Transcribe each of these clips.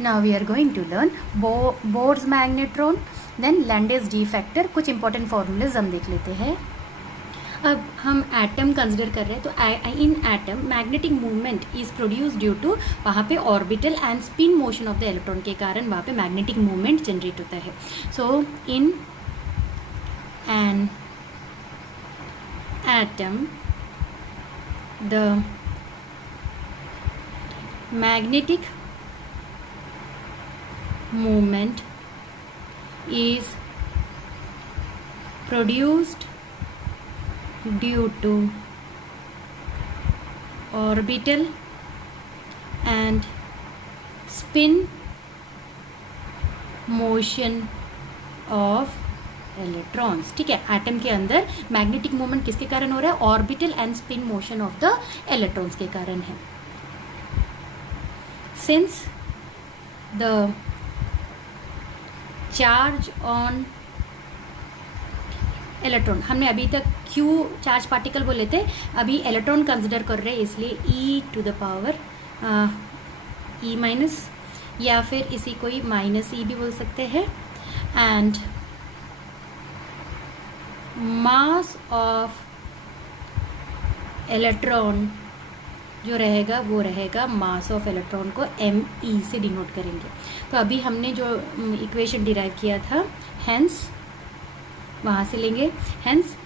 Now we are going to learn Bohr's magnetron, then Landes D factor. कुछ important formulas हम देख लेते हैं. अब हम एटम कंसिडर कर रहे हैं, तो in atom magnetic movement is produce due to, वहाँ पे orbital and spin motion of the electron के कारण वहाँ पे मैग्नेटिक मूवमेंट जनरेट होता है. So in an atom the magnetic movement is produced due to orbital and spin motion of electrons. ठीक है, एटम के अंदर मैग्नेटिक मूवमेंट किसके कारण हो रहा है? Orbital and spin motion of the electrons के कारण है. Since the charge on electron, हमने अभी तक Q चार्ज पार्टिकल बोले थे, अभी इलेक्ट्रॉन कंसिडर कर रहे हैं, इसलिए e to the power e minus, या फिर इसी कोई माइनस e भी बोल सकते हैं. एंड मास ऑफ इलेक्ट्रॉन जो रहेगा वो रहेगा, मास ऑफ इलेक्ट्रॉन को me से डिनोट करेंगे. तो अभी हमने जो इक्वेशन डिराइव किया था, हेंस वहाँ से लेंगे, hence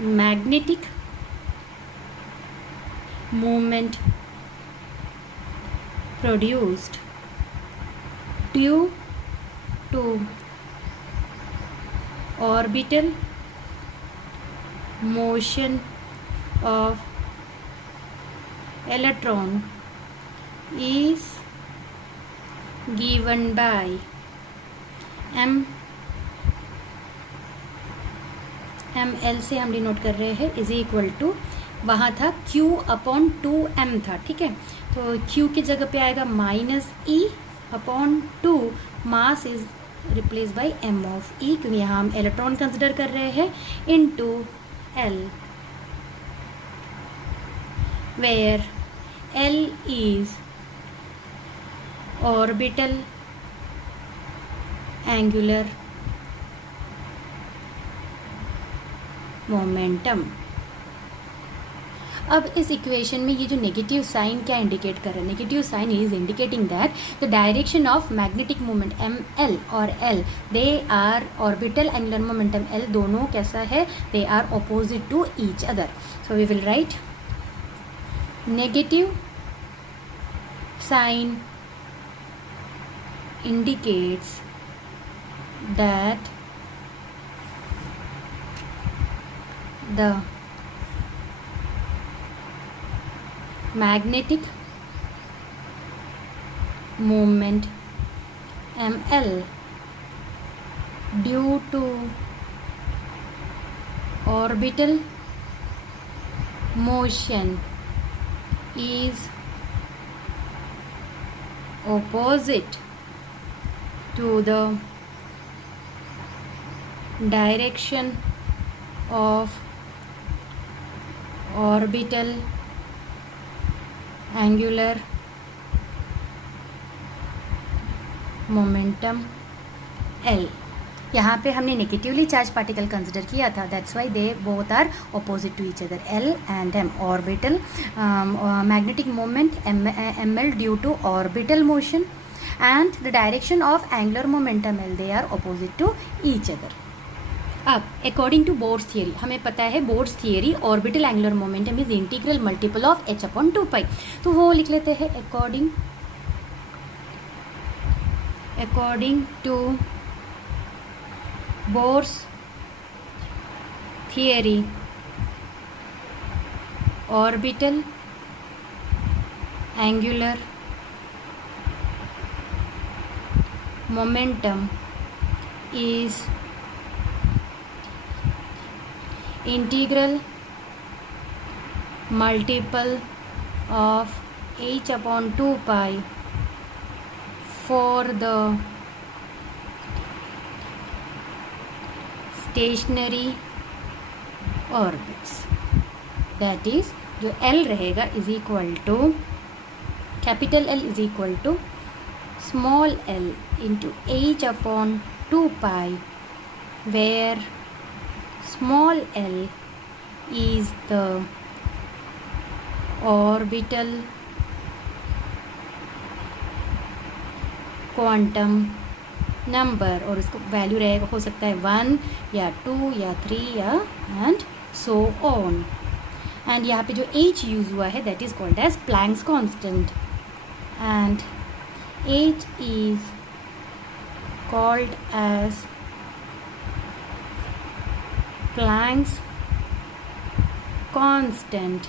magnetic movement produced due to orbital motion of electron is given by ml से हम डिनोट कर रहे हैं, इज इक्वल टू, वहाँ था q अपॉन 2m था. ठीक है, तो q की जगह पे आएगा minus e upon 2, mass is replace by m of e, क्योंकि यहाँ हम इलेक्ट्रॉन कंसिडर कर रहे हैं, into l, where L is orbital angular momentum. अब इस इक्वेशन में ये जो नेगेटिव साइन क्या इंडिकेट कर रहा है? Negative sign is indicating that the direction of magnetic moment ml और l, they are orbital angular momentum l, दोनों कैसा है? They are opposite to each other. So we will write negative sign indicates that the magnetic movement ml due to orbital motion is opposite to the direction of orbital angular momentum L. यहाँ पे हमने negatively charge particle consider किया था, that's why they both are opposite to each other, L and M. Orbital magnetic moment ml due to orbital motion and the direction of angular momentum L, they are opposite to each other. अब according to Bohr's theory, हमें पता है Bohr's theory orbital angular momentum is integral multiple of h upon 2π. तो वो लिख लेते हैं, according to Bohr's theory, orbital angular momentum is integral multiple of h upon 2π for the stationary orbits. That is, जो L रहेगा is equal to capital L is equal to small l into h upon 2 pi, where small l is the orbital quantum number, और इसको value रहेगा, हो सकता है 1 या 2 या 3 या एंड सो ऑन. एंड यहाँ पे जो h यूज़ हुआ है that is called as Planck's constant, and h is called as Planck's constant.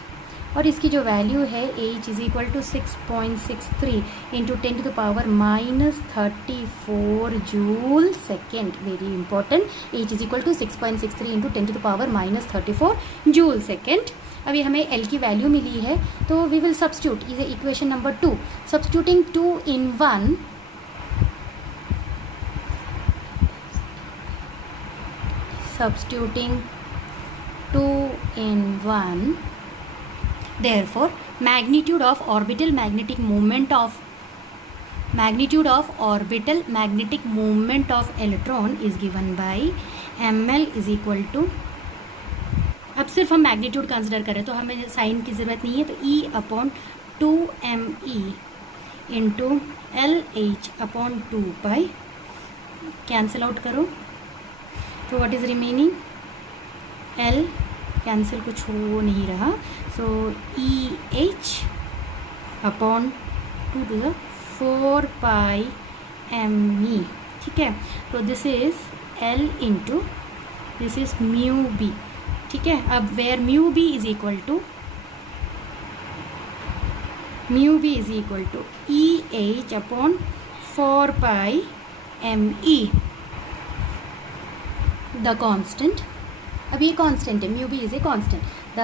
और इसकी जो वैल्यू है h is equal to 6.63 into 10 to the power -34 joule second. Very important. h is equal to 6.63 into 10 to the power -34 joule second. अभी हमें l की वैल्यू मिली है, तो we will substitute is equation number 2. Substituting 2 in 1, substituting 2 in 1, therefore magnitude of orbital magnetic moment of electron is given by ml is equal to, अब सिर्फ हम मैग्नीट्यूड कंसिडर करें तो हमें साइन की ज़रूरत नहीं है, तो E upon 2me into LH upon 2 pi, cancel out करो तो what is remaining, L cancel कुछ हो नहीं रहा, so EH upon 2 to the 4 pi me. ठीक है, तो this is L into this is mu B. ठीक है, अब where mu B is equal to EH upon 4 pi me. The constant, अब ये कांस्टेंट है, mu B is a constant. The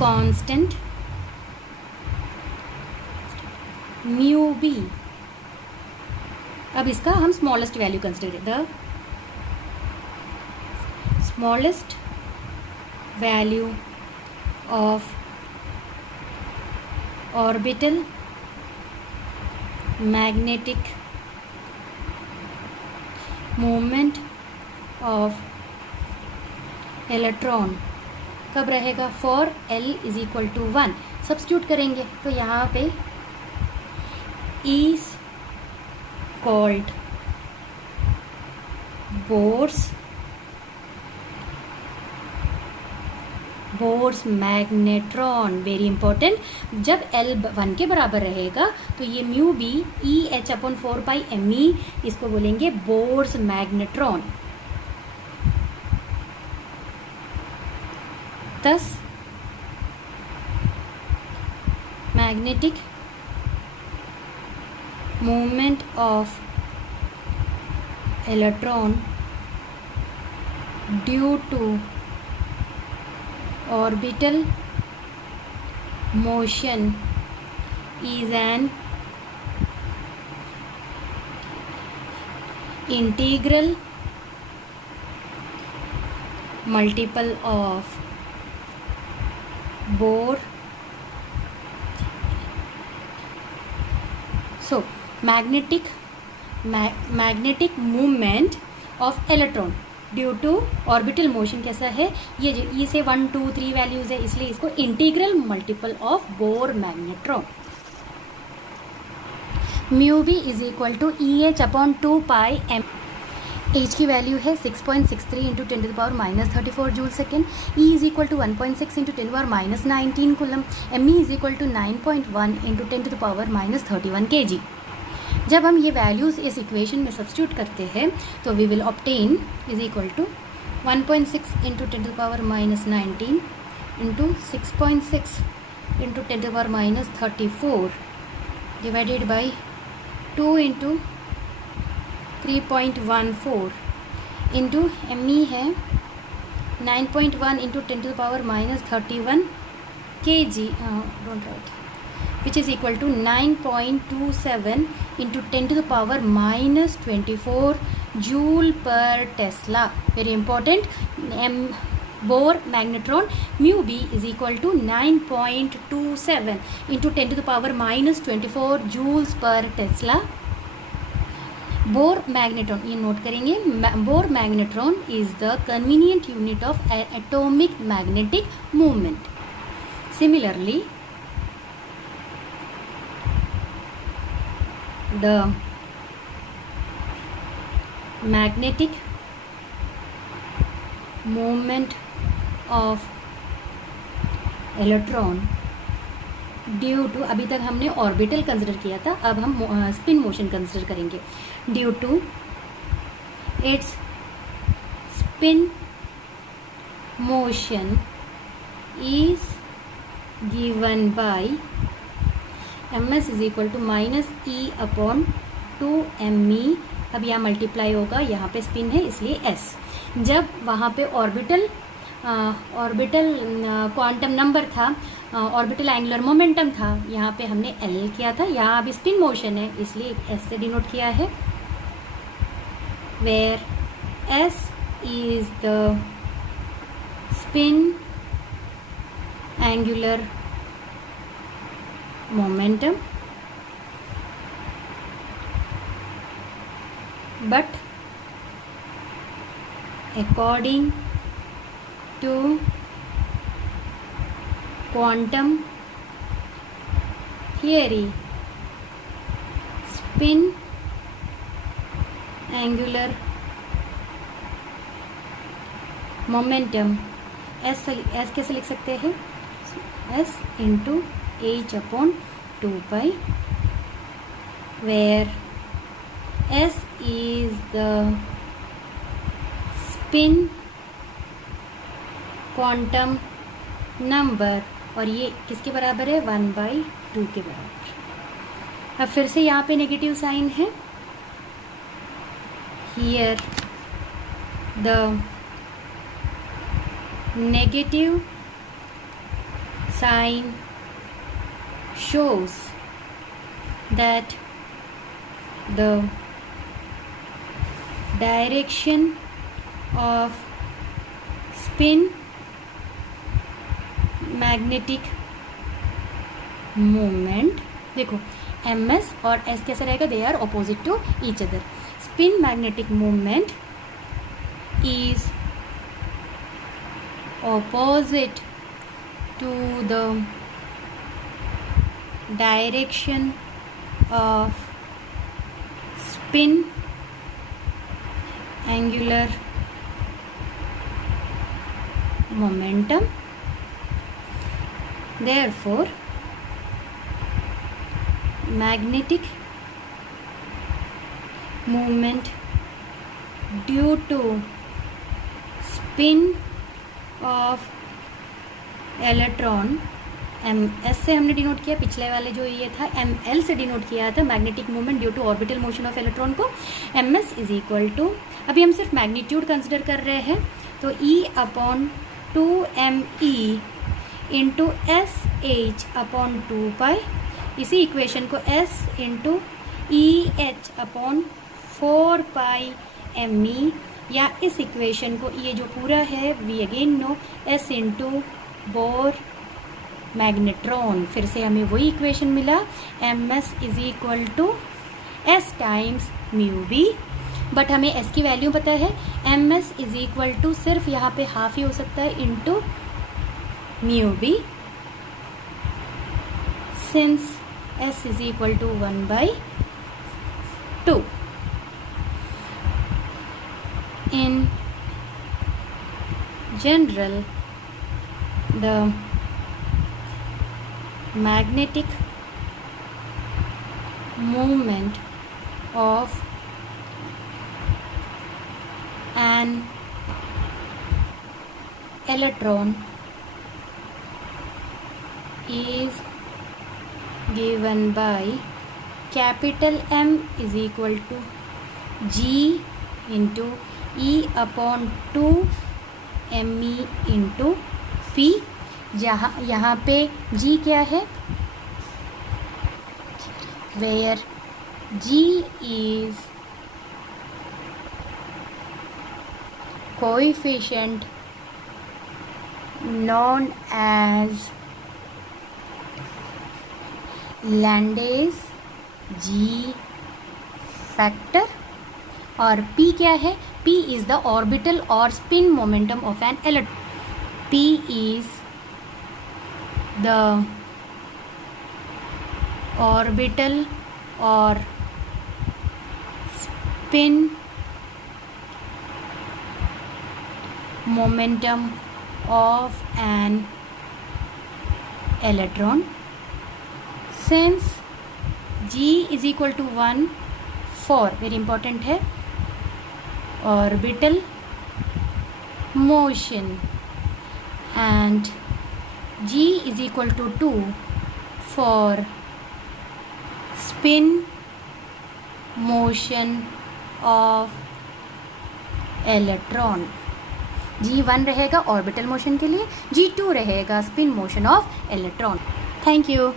constant mu B, अब इसका हम स्मॉलेस्ट वैल्यू कंसिडर करें. The smallest value of orbital magnetic moment of electron कब रहेगा, for L is equal to 1. Substitute करेंगे तो यहाँ पे is called Bohr's magnetron. Very important. जब L 1 के बराबर रहेगा तो ये mu B EH upon 4 pi me, इसको बोलेंगे Bohr's magnetron. thus magnetic movement of electron due to orbital motion is an integral multiple of Bohr. So magnetic movement of electron due to orbital motion कैसा है, ये से 1 2 3 values है, इसलिए इसको integral multiple of bore magnetron. Mu B is equal to EH upon 2 pi m. H की value है 6.63 into 10 to the power -34 joule second. E is equal to 1.6 into 10 to the power -19 coulomb. me is equal to 9.1 into 10 to the power -31 kg. जब हम ये values इस equation में substitute करते हैं तो we will obtain is equal to 1.6 into 10 to the power -19 into 6.6 into 10 to the power -34 divided by 2 into 3.14 into me है 9.1 into 10 to the power -31 kg, don't write, which is equal to 9.27 into 10 to the power -24 joule per Tesla. Very important. Bohr magnetron mu b is equal to 9.27 into 10 to the power minus 24 joules per Tesla. Bohr magnetron, ये note करेंगे. Bohr magnetron is the convenient unit of atomic magnetic movement. Similarly, the magnetic movement of electron due to, अभी तक हमने orbital consider किया था, अब हम spin motion consider करेंगे. Due to it's spin motion is given by ms is equal to minus E upon 2me. अब यहाँ मल्टीप्लाई होगा, यहाँ पे स्पिन है इसलिए s. जब वहाँ पे ऑर्बिटल क्वांटम नंबर था, ऑर्बिटल एंगुलर मोमेंटम था, यहाँ पे हमने l किया था. यहाँ अभी स्पिन मोशन है इसलिए s से डिनोट किया है. Where s is the spin angular momentum, but according to quantum theory, spin angular momentum s कैसे लिख सकते हैं? s into h upon 2 pi, where s is the spin quantum number और ये किसके बराबर है? 1/2 के बराबर. अब फिर से यहाँ पे नेगेटिव साइन है. Here the negative sign shows that the direction of spin magnetic movement, देखो ms और s कैसे रहेगा? they are opposite to each other. spin magnetic movement is opposite to the direction of spin angular momentum. Therefore, magnetic movement due to spin of electron ms से हमने denote किया. पिछले वाले जो ये था ml से डिनोट किया था magnetic movement due to orbital motion of electron को. ms इज इक्वल टू, अभी हम सिर्फ मैग्नीट्यूड कंसिडर कर रहे हैं, तो e upon 2me into S H upon 2 पाई. इसी इक्वेशन को s into E H upon 4 pi me, या इस इक्वेशन को ये जो पूरा है we again no s into bore magnetron. फिर से हमें वही इक्वेशन मिला, ms is equal to s times mu B. But हमें s की वैल्यू पता है. ms इज इक्वल टू सिर्फ यहाँ पे हाफ ही हो सकता है into mu B, since s is equal to 1/2. In general the magnetic movement of an electron is given by capital M is equal to G into E upon 2 me into P. यहाँ पे G क्या है? where G is coefficient known as Landis G factor. और P क्या है? P is the orbital or spin momentum of an electron. P is the orbital or spin momentum of an electron. Since G is equal to 1 for, very important है, orbital motion and G is equal to 2 for spin motion of electron. G1 रहेगा orbital motion के लिए, G2 रहेगा spin motion of electron. Thank you.